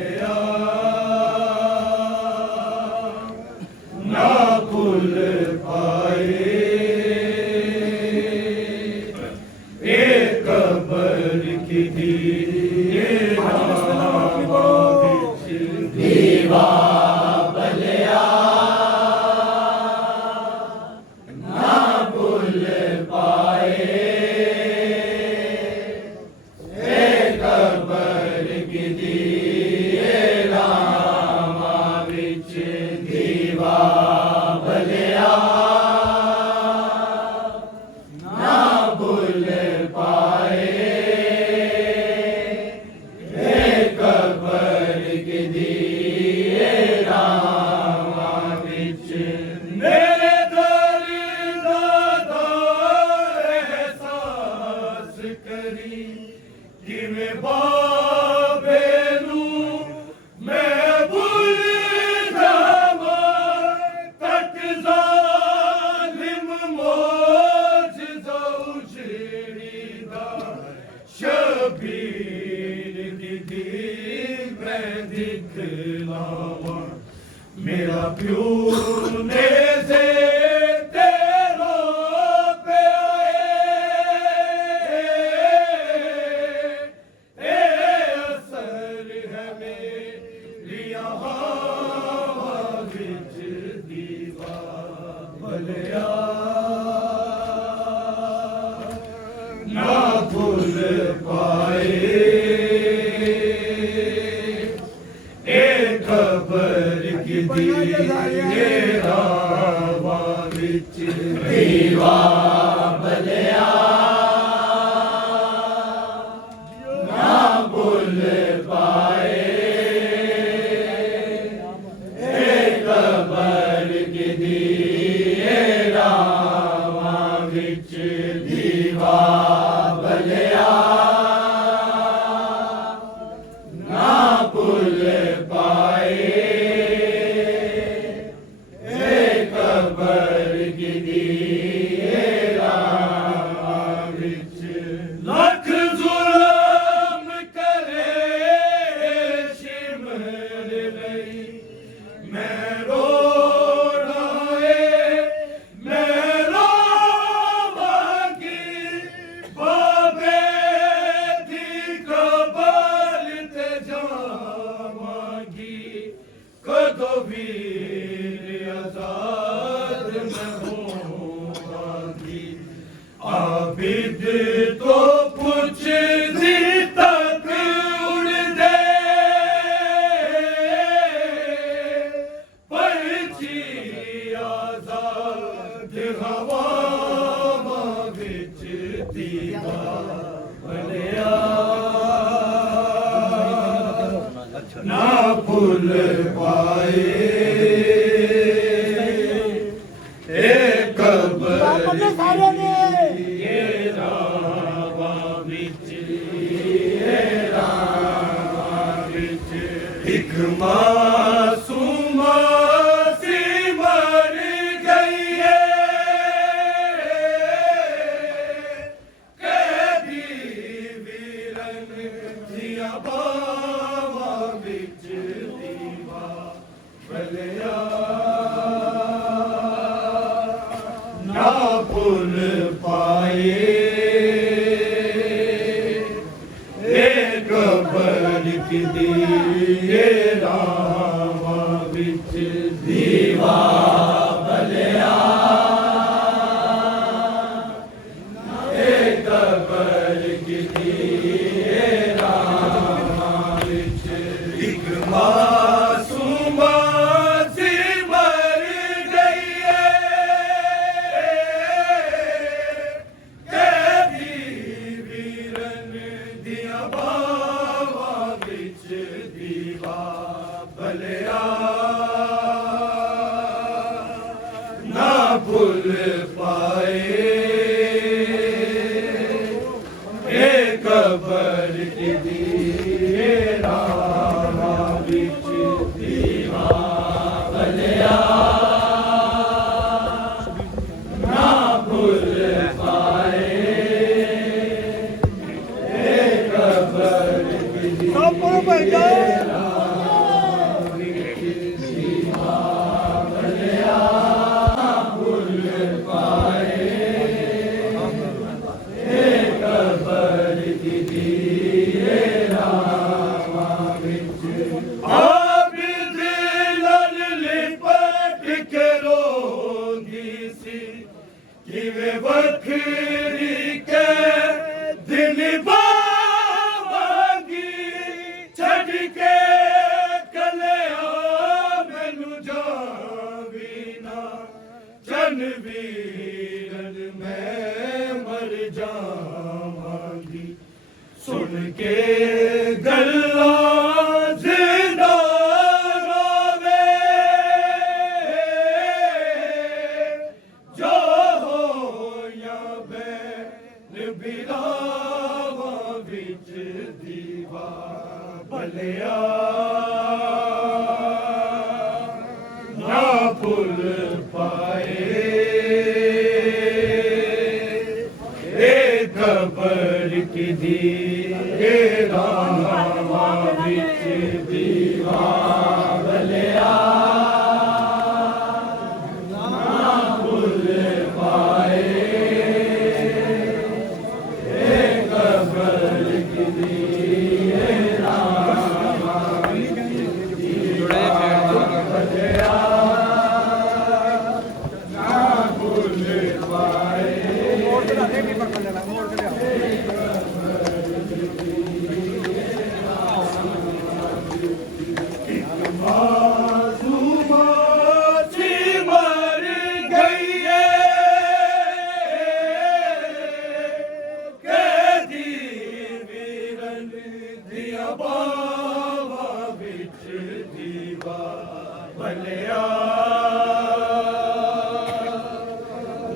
भलिया ना भूल पाए एक कबर की दीवा भलिया ना भूल पाए एक कबर की दीवा विच दीवा भलिया ना भूल पाए एक कबर की दीवा विच मेरे दर्द दा एहसास करी किवें बाबे नूं मैं भुल जावां तक ज़ालिम मौजज़ा उजड़ी दा शबीर दी मैं दिखलावां मेरा प्यो ने से तेरो पिया ए असर है मेरिया विच दीवा भलिया ना भूल पाए एक कबर की दीवा विच दीवा भलिया ना भूल पाए एक कबर की दीवा विच दीवा भलिया ना भूल पाए एक कबर की दीवा विच लख जुल्म करे शिमर लई मैं रोना मैं रोवांगी बाबे दी कबर ते जावांगी कदों वीर आजाद मैं होवांगी आबिद तो पुछदी तक उड़ दे पंछी आजाद हवावां विच दीवा भलिया ना भूल पाए एक कबर एक मासूमा सी मर गई है कैदी वीरन दिया बावा विच दीवा भलिया ना भूल पाए एक कबर की दीवा विच दीवा भलिया एक कबर की दीवा विच एक मासूमा सी मर गई है कैदी वीरन दिया बावा विच दीवा भलिया ना भूल पाए एक कबर की दीवा विच दीवा भलिया ना भूल पाए एक कबर की दीवा आबिद लल लिपट के रोंदी सी किवे वखरी के दिल बावांगी छड़ के कलिया मैनू जावी ना चन वीरन मैं मर जावांगी सुन के गल्ला जिंदा रोवे जो होया बैन बिरावा विच दीवा भलिया ना भुल पाए खबर की दी रामा विच दीवा भलिया ना भुल पाए खबर की दी रामा विच दीवा भलिया ना भुल पाए भलिया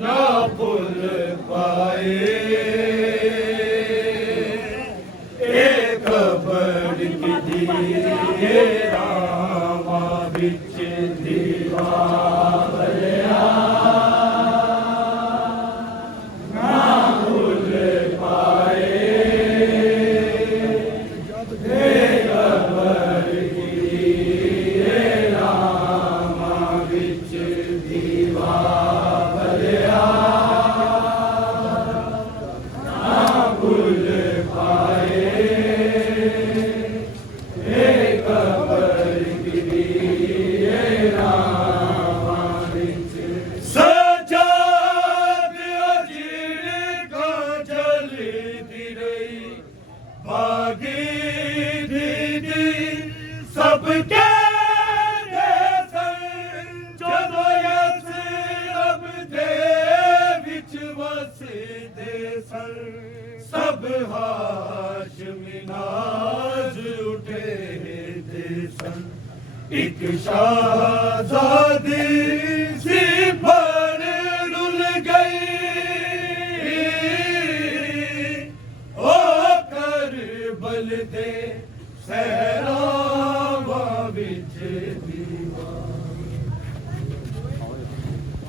ना भुल पाए एक खबर की दी रामा विच दीवा भलिया ना भुल पाए एक खबर की दी रामा विच दीवा भलिया ना भुल पाए एक खबर की दी रामा विच सजाद अजीर का जलती रही भागी दीदी सबके जदों यस अब दे विच वसदे सन सब हाशमी नाज उठे दे सन एक शहजादी सी पर रुल गई ओ करबल दे सहरावा विच दीवा